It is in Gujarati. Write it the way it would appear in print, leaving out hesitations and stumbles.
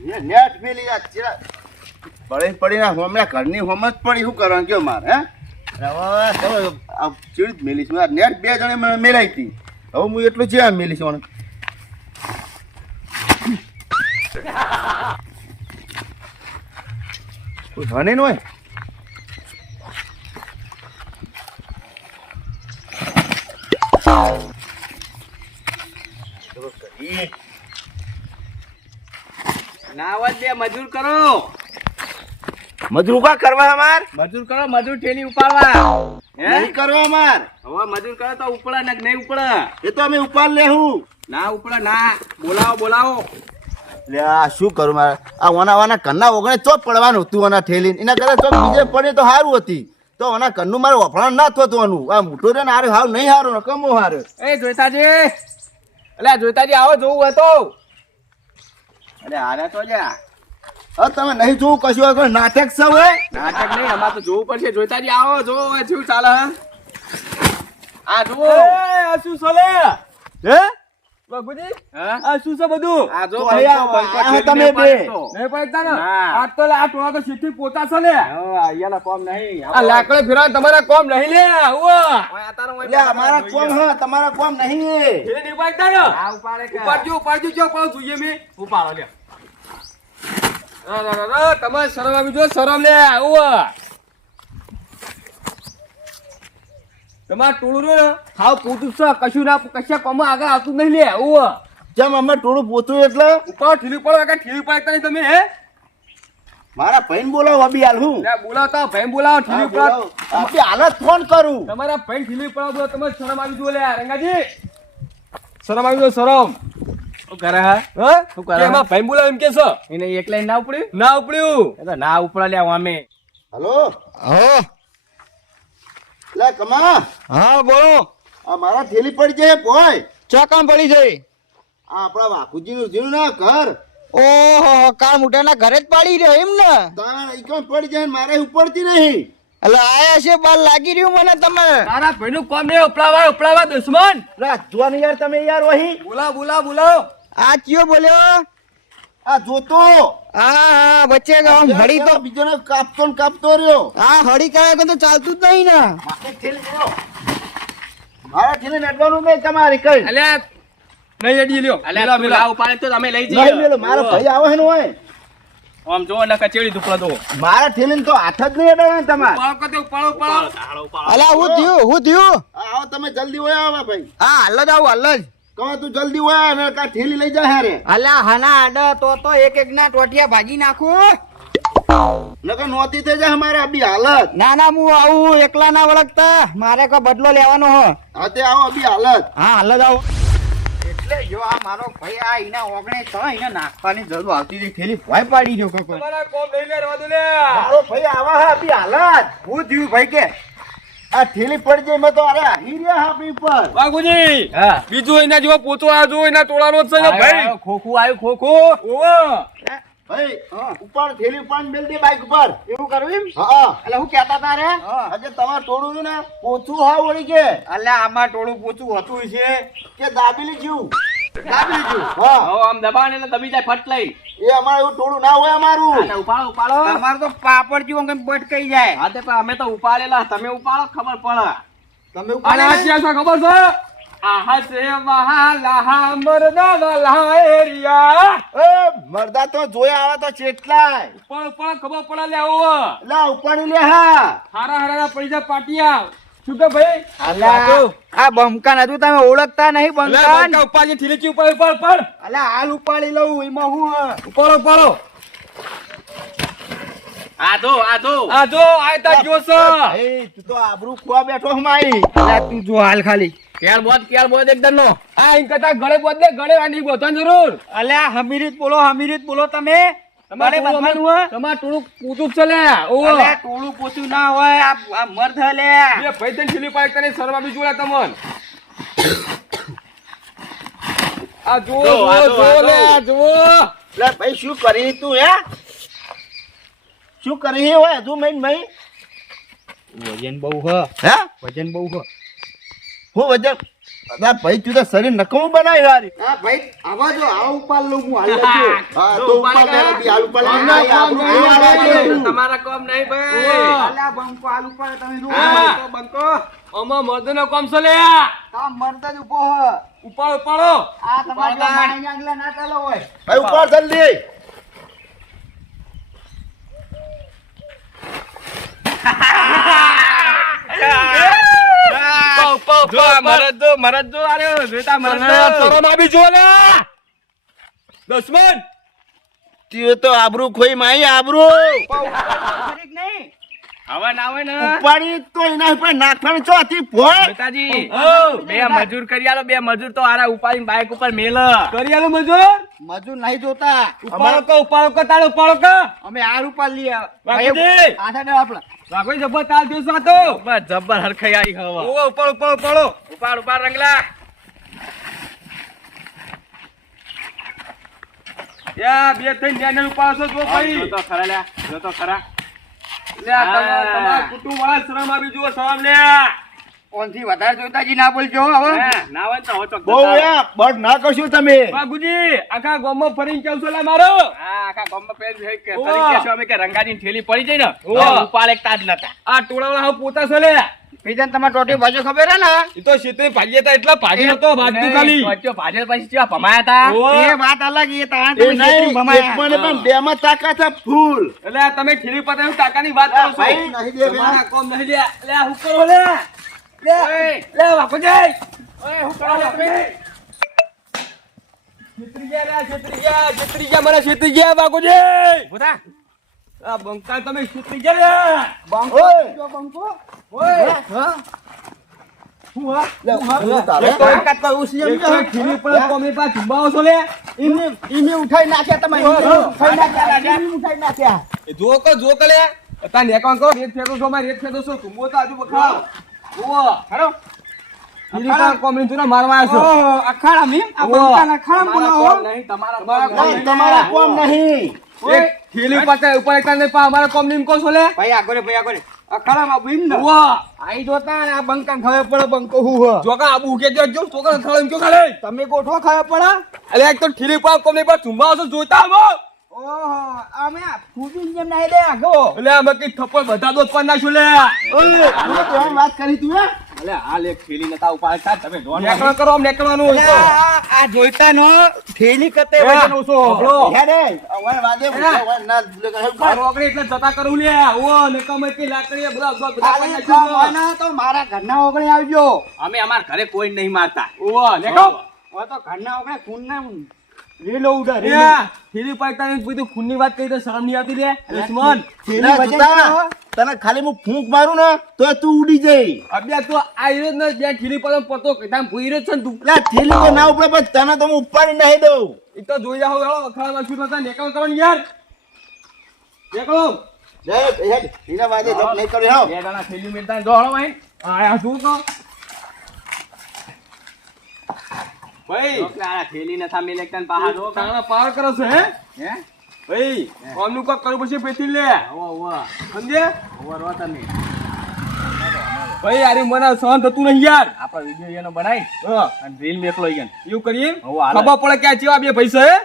એ નેટ મેલી આ ચીરા પડીને હમણાં ઘરની હોમ જ પડી શું કરવાનું કયો મારે હે હવે આ ચીડ જ મેલી છું નેટ 2 જણે મને મેલાઈ હતી હવે હું એટલું છે મેલી છું કોઈ ભણે ન હોય ના વાત બે મજૂર કરો મજૂર કા કરવા અમાર મજૂર કરો મજૂર ઠેલી ઉપાડવા નહીં કરવા અમાર હવે મજૂર કરો તો ઉપડા ને નહીં ઉપડા એ તો અમે ઉપાડ લેવું ના ઉપડા ના બોલાવો લે આ શું કરું મારે આ વાના કન્ના ઓગણે ચોપ પડવાનું તું આના ઠેલી એના કરતા ચોપ બીજે પડે તો સારું હતી તો આના કન્નું મારે વફરાણ ના થતું આ મોટો રે ને હારું હાવ નહીં હારું ને કમો હારું એ જોઈતાજી એટલે જોઈતાજી આવો જોવું હોય તો અરે હારે તો જા હવે તમે નહીં જોવું કશું હોય નાટક સૌ હોય નાટક નહીં અમારે તો જોવું પડશે જોઈતાજી આવો જો શું ચાલે આ જુઓ આ શું ચાલે હે બાબુજી હા આ શું છે બધું આ જો તો અહીંયા તમે બે. નહીં પડતા ને ના. આ તો આ ટોળા તો સીધી પોતા છે લે અહીંયાના કોમ નહીં આ લાકડે ફેરવા તમારા કોમ નહીં લે એટલે અમારા કોમ હા તમારા કોમ નહીં એ નહીં પડતા ને આ ઉપાડે કે ઉપાડજો જો પણ જોઈએ મે ઉપાડો લે તમારે શરમ આવી જો શરમ લે તમારે ટોળું ને હાવ પોતું છે કશું ના કશા કોમ આગળ આવતું નહીં લે જેમ અમે ટોળું પોતું એટલે ઉપર ઠીલી પડો કે ઠીલી પડતા નહીં તમે હે મારા ભાઈને બોલાવો અભી હાલ હું લે બોલાવતા ભાઈ બોલાવો ઠીલી પડો અભી હાલત ફોન કરું તમારા ભાઈ ઠીલી પડો તમારે શરમ આવી જો લે રંગાજી શરમ આવી જો શરમ શું કરે હા હા શું કરે? એમાં ભાઈ બોલાવ એમ કે છે એને એકલા ના ઉપડ્યું ના ઉપડ્યું એ તો ના ઉપડા લે અમે હલો હા લે કમા હા બોલો આ મારા થેલી પડી જાય ભોય ચોકામ પડી જઈ આ આપણા વાકુજીનું જીનું ના ઘર ઓહો કાળ મોટાના ઘરે જ પાડી રહ્યો એમ ને તારા ઈકમ પડી જાય ને મારે ઉપડતી નહીં એટલે આયા છે બાર લાગી રહ્યું મને તમે તારા ભાઈનું કોમ ને ઉપલાવા દુશ્મન જોવા યાર તમે યાર વહી બોલાવ આ ચિયો બોલ્યો આ જોતો હા વચ્ચે ગામ હળી તો બીજોને કાપતો ને કાપતો રહ્યો આ હળી કરે તો ચાલતું જ નહીં ને મારે થેલી દેવો. મારા થેલી નડવાનું નહીં તમારી કઈ અલ્યા નહીં અડી લ્યો અલ્યા તું ના ઉપાડે તો અમે લઈ નહીં જઈએ મેલો મારો ભાઈ આવે ને હોય આમ જો ને કચેડી દુપડા તો મારા થેલી તો હાથ જ નહીં અડાવે ને તમારે ઉપાડો અલ્યા હું થયું આવો તમે જલ્દી હોય આવો ભાઈ હા હાલ જ આવું હાલ જ કહો તું જલ્દી હોય ને કા થેલી લઈ જા હારે અલ્યા હાના આડા તો એક એક ના ટોટિયા ભાગી નાખું નકર નોતી થઈ જાય અમારે અભી હાલત ના ના હું આવું એકલા ના વળગતા મારે કોઈ બદલો લેવાનો હો હા તે આવો અભી હાલત હા હાલ જ આવું એટલે જો આ મારો ભાઈ આ એના ઓગણે તો એને નાખવાની જરૂર આવતી હતી થેલી ભય પાડી દો કોઈ તમારા કોમ લઈ લે રવા દો લે મારો ભાઈ આવા હા અભી હાલત હું થયું ભાઈ કે આ થેલી પડી જાય મેં તો અરે હીર્યા હાપી પર બાગુજી હા બીજું એના જેવો પોતો આ જો એના ટોળાનો જ છે ને ભાઈ ખોખું આવ્યું ખોખું ઓવો ભાઈ ઉપર થેલી ઉપર મેલ દે બાઈક ઉપર એવું કરું એમ હા એટલે હું કેતા તારે આજે તમારે ટોળું ને પોચું હા વળી કે અલ્યા આમાં ટોળું પોચું હતું છે કે દાબેલી જીવ દાબી લીધું હા હવે આમ દબાણ એટલે દબી જાય ફટ લઈ એ અમારે એવું ટોળું ના હોય અમારું ઉપાડો તમારે તો પાપડ જેવો કઈ બટકાઈ જાય હા તે પણ અમે તો ઉપાડેલા તમે ઉપાડો ખબર પડે તમે અને આ ઉપાડે શું ખબર છે આહા સે મહાલા મરદા વાલા એરિયા એ મરદા તો જોયા આવે તો ચેટલાય પણ ખબર પડે લે આવો લા ઉપાડી લે હા હારા પૈસા પાટિયા શું કે ભાઈ અલ્યા આ બમકાન હતું તમે ઓળખતા નહીં બમકાન ઉપાડી ઠીલી ઉપર અલ્યા હાલ ઉપાડી લઉં એમાં હું ઉપાડો આ જો આ જો આયતા જોશ એ તું તો આબરૂ ખોવા બેઠો હમાઈ અલ્યા તું જો હાલ ખાલી કેળ બોધ એકદમ નો આ ઇન કરતા ગળે બોધને ગળે આની બોધવાની જરૂર અલ્યા હમીરીત બોલો તમે તમારે બમકાન હોય તમાર ટોળું પૂતું છે લે ઓવો અલ્યા ટોળું પોતું ના હોય આ મર્દ હે લે એ ભાઈ તને ઠીલી પાડ તને સરવા બી જોડા તમન આ જો લે જો લે ભાઈ શું કરી તું હે શું કરી હોય હજુ મઈ વજન બહુ હ હે વજન બહુ હ હું વજન અલા ભાઈ તું તો શરીર નકમું બનાવી યારી. હા ભાઈ આવા જો આ ઉપાડ લઉં હું હાલ લેજો. હા તો ઉપર લે બી હાલ ઉપર લે ના આબરૂ એ આબરૂ. તમારા કોમ નહીં ભાઈ. અલા બંકો હાલ ઉપાડ તમે જો. હા, બંકો આમાં મર્દનો કોમ છે લે. કામ મરદ જ ઉભો હ. ઉપાડો ઉપાડો. આ તમારે જો માણી આગલા ના ચાલો હોય. ભાઈ ઉપર જલ્દી. જો આ મરદ જો આર્યો જોતા મરદ જો. દુશ્મન તું તો આબરૂ ખોઈ માઈ આબરૂ. ખરીક નહીં. હવે ના આવે ને ઉપાડી તો એના ઉપર નાખવાનું ચોથી ફોડ. નેતાજી બે મજૂર કરી આલો. બે મજૂર તો આરા ઉપાડીને બાઈક ઉપર મેલ કરી આલો મજૂર. મજૂર નહીં જોતા. ઉપાડો કો તાળો ઉપાડો કો. અમે આ રૂપાલ લઈએ. વાઘુજી. આઠા ને આપણા. વાઘો જબ્બર તાલ દો સાતો. જબ્બર હરખાઈ આવી હવા. ઓ ઉપાડો. ઉપાડ રંગલા. યા બે થઈને બેનર ઉપાડો છો જો ભાઈ. જો તો ખરા લે. જો તો ખરા. લે તમારા કુટુંબ વાળા શરમ આવી જુઓ શરમ લે. કોણથી વધારે જોતાજી ના બોલજો હવે. ના હોય તો હવે બહુ યા બળ ના કરશું તમે. વાઘુજી આખા ગામમાં ફરીને કેવું છો લે મારો. હા આખા ગામમાં ફરીને કહેશો અમે કે રંગાજીની થેલી પડી જાય ને ઉપાડ એક તાજ નતા. આ ટોળાવાળા હવે પોતા છો લે. બીજાને તમારે ટોટી ભાજો ખબર હે ને? ઈ તો સીતે ભાજી હતા એટલા ભાજી નતો ભાજતું ખાલી. ભાજે પછી કેવા ભમાયા હતા. એ વાત અલગ એ તાણ એ તમે નહીં છેતરી ભમાયા. એકમાં ને પણ બેમાં તાકાત છે ફૂલ. એટલે આ તમે ઠીલી પતાવી ટાકાની વાત કરો છો. ભાઈ નહીં દે તમારા કોમ નહીં લે. લે હું કરો લે. લે વાપોજી. ઓય હું કરો લે તમે. છેતરી ગયા મને છેતરી ગયા વાગોજી. બોતા. આ બંકા તમે છેતરી ગયા લે. બંકો બંકો. ઓય હા હું તારે એક તો એક જ તો ઉસી એમ કે ઠીલી પર કોમી પા ચુંબાવો છો લે. ઈને ઉઠાઈ નાખ્યા તમે. ઉઠાઈ નાખ્યા. ઉઠાઈ નાખ્યા. જો કે લે. તા નેકાન કરો રેત ફેરો છો માર રેત ફેરો છો તુંબો તો આજુ બખાવ. ઓવો હેડો. ઠીલી પર કોમી તુને મારવા આવ્યો છો. ઓહો અખાડા મીમ આ બંકાના અખાડા બોલાવો. નહીં તમારા નહીં, તમારા કોમ નહીં. એક ઠીલી પતે ઉપર એક ને પા અમારા કોમ નીમ કો છો લે. ભાઈ આગળ અખાડામાં બીમ ને. ઓવો આઈ જોતા ને આ બંકા ખવે પડે બંકો હું હ. જોકા આબુ કે જો છોકરા થળ એમ ક્યો ખાલે. તમે ગોઠવો ખવે પડે. અલે એક તો ઠીલી પર કોમી પર ચુંબાવો છો જોતા આવો. ઓહો અમે ફૂબી જેમ નાઈ દે આગો. એટલે અમે કઈ થપ્પડ બધા દોત પર નાખ્યું લે. ઓય આને તો એમ વાત કરી તું હે. અલે હાલ એક થેલી નતા ઉપાડતા તમે ઢોન નેકળો કરો આમ નેકળવાનું હોય તો. આ જોઈતા નો થેલી કતે વજન ઓછો. આપણો. હે રે હવે વાદે હવે ના ભૂલે કરે મારો ઓગળી એટલે જતા કરું લે. ઓ નકમ કે લાકડી બધા બધા પર આલે નાખ્યું. કામ તો મારા ઘરના ઓગણે આવજો. અમે અમાર ઘરે કોઈ નહીં મારતા. ઓ નેકો. ઓ તો ઘરના ઓગણે ખૂન ના રેલો ઉડા એ થેલી પાકતા ને બધું ખૂનની વાત કરી તો શરમ નહીં આવતી લે. દુશ્મન થેલી ના, વજન જોતા, કરો. તને ખાલી હું ફૂંક મારું ને તો તું ઉડી જઈ. અબ્યા તો આ ઈરે ને બે થેલી પર પતો કીધા ભૂઈ રે છે ને તું. લે થેલી તો ના ઉપડે પણ તને તો હું ઉપાડી નહીં દઉં. ઈ તો જોઈ જાવ હેળો અખાડા છું નતા નેકળ કરો ને યાર. નેકળો. લે હેડ એના વાદે જપ નહીં કર્યો બે જણા થેલી મેલતા જો હળો ભાઈ. આ શું કહો ભાઈ આ થેલી નથા મેલે એકતા પાહા જો કાણા પાર કરો છે હે ભાઈ કોમનું કોક કરવું પડશે પેથી લે. સમજે ભાઈ યાર મને સહન થતું નહીં યાર. આપણા વિડિયો એનો બનાવી અને રીલ મેકલો ઈગન એવું કરીએ ખબર પડે કે આ ચેવા બે પૈસા હે.